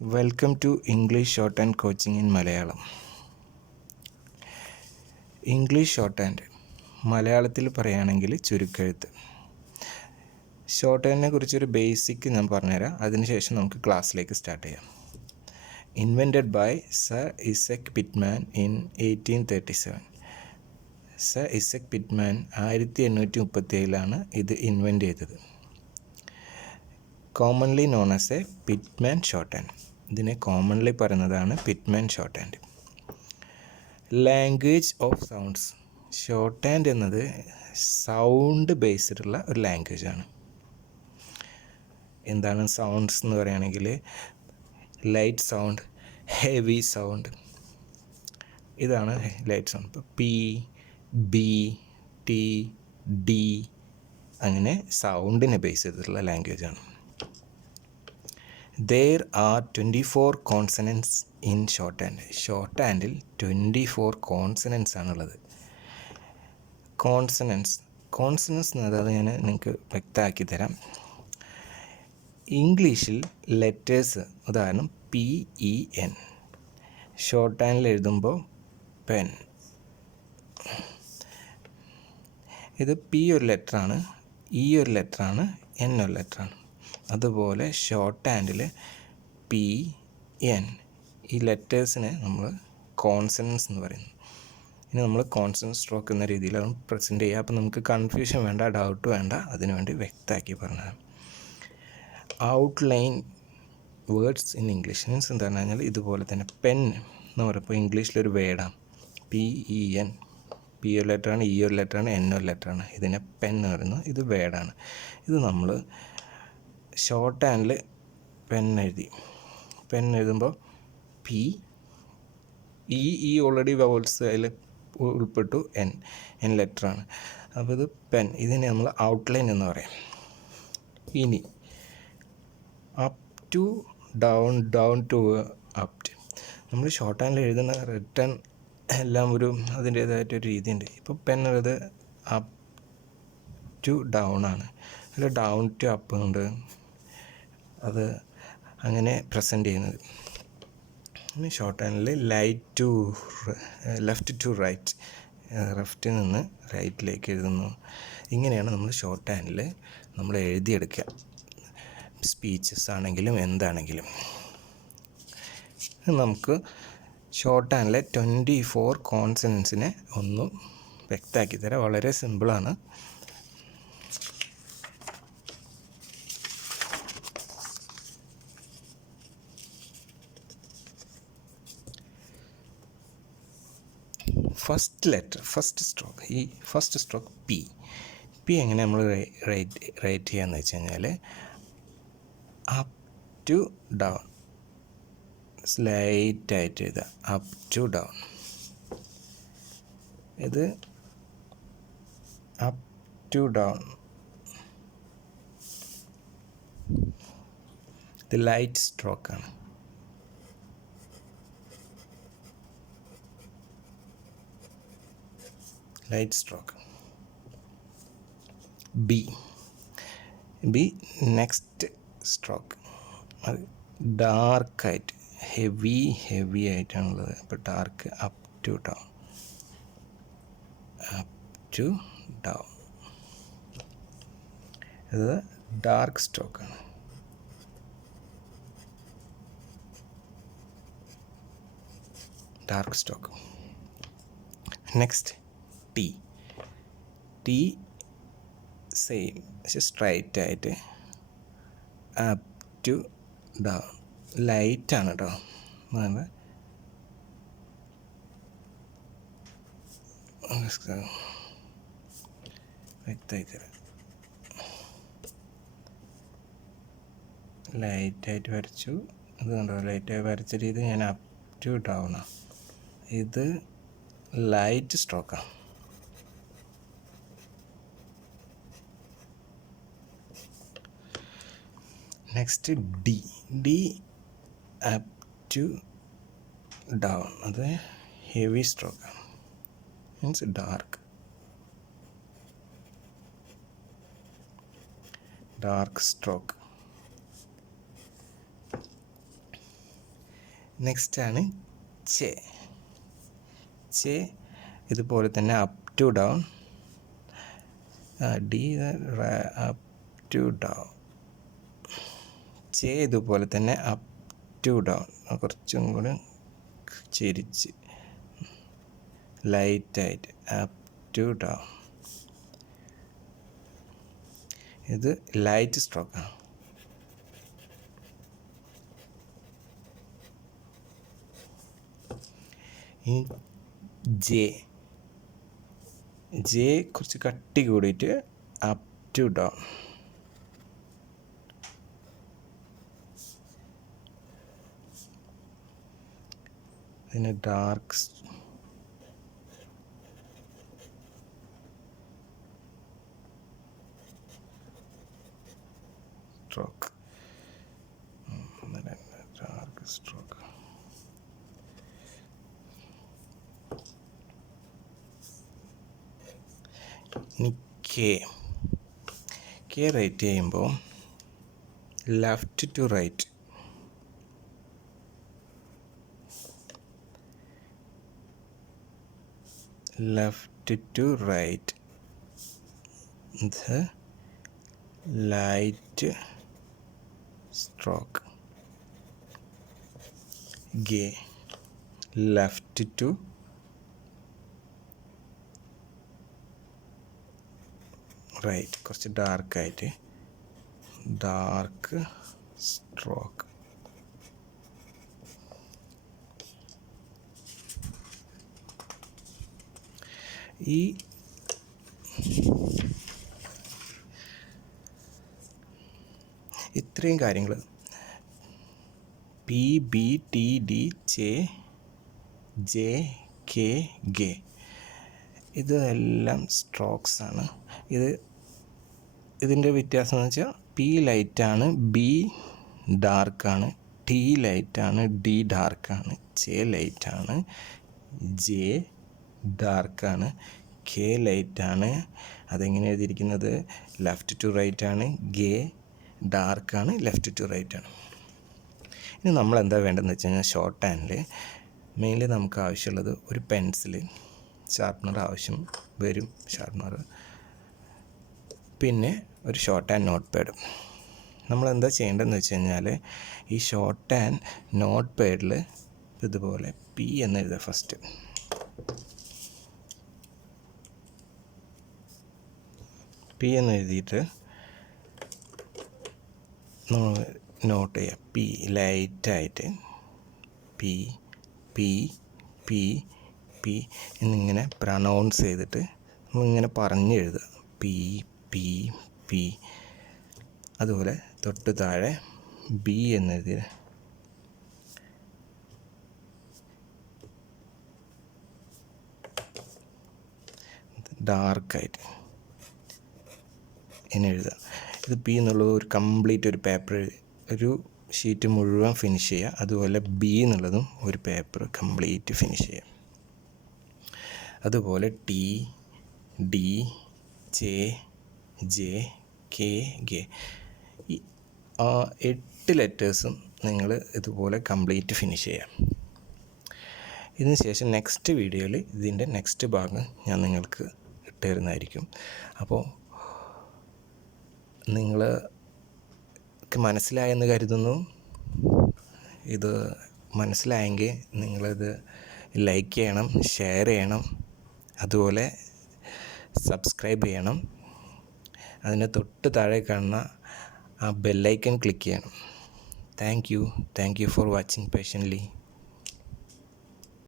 Welcome to English Shorthand Coaching in Malayalam. English short hand മലയാളത്തിൽ പറയുകയാണെങ്കിൽ ചുരുക്കെഴുത്ത്. Short ഹാൻഡിനെ കുറിച്ചൊരു basic ഞാൻ പറഞ്ഞുതരാം. അതിനുശേഷം നമുക്ക് ക്ലാസ്സിലേക്ക് സ്റ്റാർട്ട് ചെയ്യാം. Invented by sir Isaac Pitman in 1837. Sir Isaac Pitman 1837 ഇത് ഇൻവെൻറ്റ് ചെയ്തത്. Commonly known as a Pitman shorthand. ഇതിനെ കോമൺലി പറയുന്നതാണ് Pitman shorthand. Language of sounds. Shorthand എന്നത് സൗണ്ട് ബേസ്ഡുള്ള ഒരു ലാംഗ്വേജാണ്. എന്താണ് സൗണ്ട്സ് എന്ന് പറയുകയാണെങ്കിൽ ലൈറ്റ് സൗണ്ട്, ഹെവി സൗണ്ട്, ഇതാണ് ലൈറ്റ് സൗണ്ട്. ഇപ്പോൾ പി, ബി, ടി, ഡി അങ്ങനെ സൗണ്ടിനെ ബേസ് ചെയ്തിട്ടുള്ള ലാംഗ്വേജാണ്. There are 24 consonants in shorthand. Short handle 24 consonants ആണുള്ളത്. കോൺസണൻസ് എന്നത് ഞാൻ നിങ്ങൾക്ക് വ്യക്തമാക്കി തരാം. ഇംഗ്ലീഷിൽ ലെറ്റേഴ്സ്, ഉദാഹരണം PEN, ഷോർട്ട് ഹാൻഡിൽ എഴുതുമ്പോൾ പെൻ. ഇത് P ഒരു ലെറ്ററാണ്, E ഒരു ലെറ്ററാണ്, N ഒരു ലെറ്ററാണ്. അതുപോലെ ഷോർട്ട് ഹാൻഡിൽ PN, ഈ ലെറ്റേഴ്സിനെ നമ്മൾ കോൺസണൻസ് എന്ന് പറയുന്നു. ഇനി നമ്മൾ കോൺസണൻറ്റ് സ്ട്രോക്ക് എന്ന രീതിയിലാണ് പ്രസൻറ്റ് ചെയ്യുക. അപ്പോൾ നമുക്ക് കൺഫ്യൂഷൻ വേണ്ട, ഡൗട്ട് വേണ്ട, അതിനുവേണ്ടി വ്യക്തമാക്കി പറഞ്ഞത്. Outline words in English means എന്താണെന്ന് പറഞ്ഞാൽ ഇതുപോലെ തന്നെ പെൻ എന്ന് പറയുമ്പോൾ ഇംഗ്ലീഷിലൊരു വേർഡാണ് PEN. P ഒരു ലെറ്ററാണ്, E ഒരു ലെറ്ററാണ്, N ഒരു ലെറ്ററാണ്. ഇതിനെ പെൻ എന്ന് പറയുന്നു. ഇത് വേർഡാണ്. ഇത് നമ്മൾ ഷോർട്ട് ഹാൻഡിൽ പെൻ എഴുതുമ്പോൾ P, E ഓൾറെഡി വവൽസ് അതിൽ ഉൾപ്പെട്ടു, N ലെറ്ററാണ്. അപ്പോൾ ഇത് പെൻ. ഇതിനെ നമ്മൾ ഔട്ട്ലൈൻ എന്ന് പറയാം. ഇനി up to down, down to up. നമ്മൾ ഷോർട്ട് ഹാൻഡിൽ എഴുതുന്ന റിട്ടേൺ എല്ലാം അതിൻ്റേതായിട്ടൊരു രീതിയുണ്ട്. ഇപ്പോൾ പെൻ ഉള്ളത് അപ്പ് ടു ഡൗൺ ആണ്, അല്ല ഡൗൺ ടു അപ്പ് ഉണ്ട്. അത് അങ്ങനെ പ്രസൻറ്റ് ചെയ്യുന്നത്. ഷോർട്ട് ഹാൻഡിൽ ലെഫ്റ്റ് ടു റൈറ്റ്, ലെഫ്റ്റിൽ നിന്ന് റൈറ്റിലേക്ക് എഴുതുന്നു. ഇങ്ങനെയാണ് നമ്മൾ ഷോർട്ട് ഹാൻഡിൽ നമ്മൾ എഴുതിയെടുക്കുക, സ്പീച്ചസ് ആണെങ്കിലും എന്താണെങ്കിലും. നമുക്ക് ഷോർട്ട് ഹാൻഡിലെ 24 കോൺസണൻസിനെ ഒന്ന് വ്യക്തമാക്കി തരാം. വളരെ സിമ്പിളാണ്. ഫസ്റ്റ് സ്ട്രോക്ക് പി എങ്ങനെ നമ്മൾ റൈറ്റ് ചെയ്യാന്ന് വെച്ച് കഴിഞ്ഞാൽ അപ്പ് ടു ഡൗൺ, സ്ലൈറ്റായിട്ട് എഴുതുക, അപ്പ് ടു ഡൗൺ. ഇത് അപ്പ് ടു ഡൗൺ. ഇത് ലൈറ്റ് സ്ട്രോക്കാണ്. Light stroke. B next stroke. അത് ഡാർക്കായിട്ട് ഹെവി ആയിട്ടാണുള്ളത്. അപ്പോൾ ഡാർക്ക്, അപ്പ് ടു ഡൗൺ, ഇത് ഡാർക്ക് സ്ട്രോക്കാണ്. Dark stroke. Next T same, പക്ഷെ സ്ട്രൈറ്റ് ആയിട്ട് അപ്പ് ടു ഡൗൺ. ലൈറ്റാണ് കേട്ടോ. വ്യക്തമായി തരാം. ലൈറ്റായിട്ട് വരച്ചു. ഇത് കണ്ടോ, ലൈറ്റായി വരച്ച രീതി ഞാൻ അപ്പ് ടു ഡൗണാണ്. ഇത് ലൈറ്റ് സ്ട്രോക്കാണ്. Next D up to down. അത് ഹെവി സ്ട്രോക്കാണ്, മീൻസ് ഡാർക്ക് സ്ട്രോക്ക്. നെക്സ്റ്റാണ് ചെ. ചെ ഇതുപോലെ തന്നെ up to down, D up to down. Chay ഇതുപോലെ തന്നെ അപ്പ് ടു ഡൗൺ, കുറച്ചും കൂടെ ചിരിച്ച് ലൈറ്റായിട്ട് അപ്പ് ടു ഡൗൺ. ഇത് ലൈറ്റ് സ്ട്രോക്കാണ്. ഇനി ജെ. ജെ കുറച്ച് കട്ടി കൂടിയിട്ട് അപ്പ് ടു ഡൗൺ. പിന്നെ ഡാർക്ക് സ്ട്രോക്ക്. Dark stroke. ഇനി കെ. കെ റൈറ്റ് ചെയ്യുമ്പോൾ left to right. Left to right. ഇത് light stroke. Gay left to right, കുറച്ച് ഡാർക്കായിട്ട് ഡാർക്ക് സ്ട്രോക്ക്. ഈ ഇത്രയും കാര്യങ്ങൾ P, B, T, D, J, J, K, gay, ഇതെല്ലാം സ്ട്രോക്സാണ്. ഇതിൻ്റെ വ്യത്യാസം എന്ന് വെച്ചാൽ പി ലൈറ്റാണ്, ബി ഡാർക്കാണ്, ടി ലൈറ്റാണ്, ഡി ഡാർക്കാണ്, ജെ ലൈറ്റാണ്, ജെ ഡാർക്കാണ്, കെ ലൈറ്റാണ്. അതെങ്ങനെ എഴുതിയിരിക്കുന്നത്? ലെഫ്റ്റ് ടു റൈറ്റാണ്. ഗെ ഡാർക്കാണ്, ലെഫ്റ്റ് ടു റൈറ്റാണ്. ഇനി നമ്മൾ എന്താ വേണ്ടതെന്ന് വെച്ച് കഴിഞ്ഞാൽ ഷോർട്ട് ഹാൻഡിൽ മെയിൻലി നമുക്ക് ആവശ്യമുള്ളത് ഒരു പെൻസില്, ഷാർപ്പ്നർ ആവശ്യം വരും, ഷാർപ്പ്നർ, പിന്നെ ഒരു ഷോർട്ട് ഹാൻഡ് നോട്ട് പാഡ്. നമ്മളെന്താ ചെയ്യേണ്ടതെന്ന് വെച്ച് കഴിഞ്ഞാൽ ഈ ഷോർട്ട് ഹാൻഡ് നോട്ട് പാഡിൽ ഇതുപോലെ പി എന്ന് എഴുതുക. ഫസ്റ്റ് പി എന്ന് എഴുതിയിട്ട് നമ്മൾ നോട്ട് ചെയ്യുക. പി ലൈറ്റായിട്ട് പി പി പി പി എന്നിങ്ങനെ പ്രൊനൗൺസ് ചെയ്തിട്ട് നമ്മളിങ്ങനെ പറഞ്ഞ് എഴുതുക. P P P. അതുപോലെ തൊട്ട് താഴെ ബി എന്നെഴുതി ഡാർക്കായിട്ട് ഇങ്ങനെ എഴുതുക. ഇത് പി എന്നുള്ളത് ഒരു കംപ്ലീറ്റ് ഒരു പേപ്പർ, ഒരു ഷീറ്റ് മുഴുവൻ ഫിനിഷ് ചെയ്യുക. അതുപോലെ ബി എന്നുള്ളതും ഒരു പേപ്പർ കംപ്ലീറ്റ് ഫിനിഷ് ചെയ്യുക. അതുപോലെ T, D, J, J, K, gay, ഈ 8 ലെറ്റേഴ്സും നിങ്ങൾ ഇതുപോലെ കംപ്ലീറ്റ് ഫിനിഷ് ചെയ്യാം. ഇതിന് ശേഷം നെക്സ്റ്റ് വീഡിയോയിൽ ഇതിൻ്റെ നെക്സ്റ്റ് ഭാഗം ഞാൻ നിങ്ങൾക്ക് ഇട്ടുതരുന്നതായിരിക്കും. അപ്പോൾ നിങ്ങൾക്ക് മനസ്സിലായെന്ന് കരുതുന്നു. ഇത് മനസ്സിലായെങ്കിൽ നിങ്ങളിത് ലൈക്ക് ചെയ്യണം, ഷെയർ ചെയ്യണം, അതുപോലെ സബ്സ്ക്രൈബ് ചെയ്യണം. അതിന് തൊട്ട് താഴെ കാണുന്ന ആ ബെല്ലൈക്കൺ ക്ലിക്ക് ചെയ്യണം. Thank you for watching patiently.